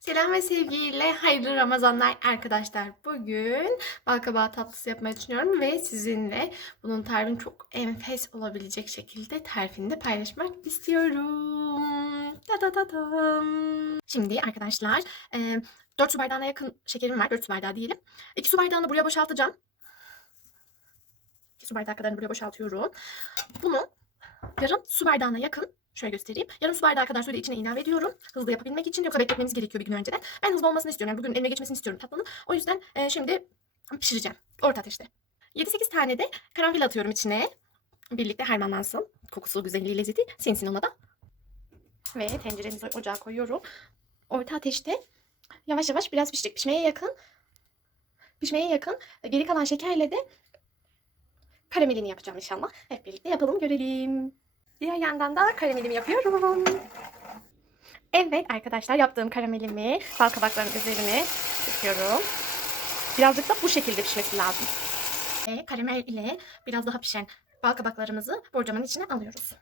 Selam ve sevgiyle hayırlı Ramazanlar arkadaşlar. Bugün balkabağı tatlısı yapmayı düşünüyorum ve sizinle bunun tarifini çok enfes olabilecek şekilde tarifini de paylaşmak istiyorum. Da da da dam. Şimdi arkadaşlar 4 su bardağına yakın şekerim var. 4 su bardağı diyelim. 2 su bardağını buraya boşaltacağım. 2 su bardağı kadarını buraya boşaltıyorum. Bunu yarım su bardağına yakın Şöyle göstereyim. Yarım su bardağı kadar suyu da içine ilave ediyorum. Hızlı yapabilmek için yoksa bekletmemiz gerekiyor bir gün önceden. Ben hızlı olmasını istiyorum. Yani bugün elime geçmesini istiyorum tatlının. O yüzden e, şimdi pişireceğim. Orta ateşte. 7-8 tane de karanfil atıyorum içine. Birlikte harmanlansın. Kokusu, güzelliği, lezzeti sinsin ona da. Ve tenceremizi ocağa koyuyorum. Orta ateşte yavaş yavaş biraz pişecek. Pişmeye yakın. Pişmeye yakın. Geri kalan şekerle de karamelini yapacağım inşallah. Hep birlikte yapalım görelim. Diğer yandan da karamelimi yapıyorum. Evet arkadaşlar yaptığım karamelimi bal kabaklarının üzerine döküyorum. Birazcık da bu şekilde pişmesi lazım. Ve karamel ile biraz daha pişen bal kabaklarımızı borcamın içine alıyoruz.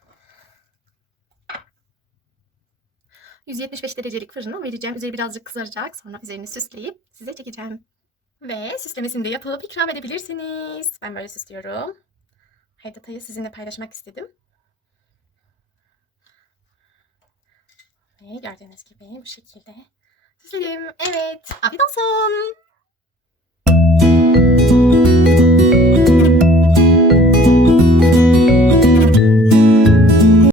175 derecelik fırına vereceğim. Üzeri birazcık kızaracak. Sonra üzerini süsleyip size çekeceğim. Ve süslemesini de yapıp ikram edebilirsiniz. Ben böyle süslüyorum. Her detayı sizinle paylaşmak istedim. Ve gördüğünüz gibi bu şekilde süsledim. Evet. Afiyet olsun.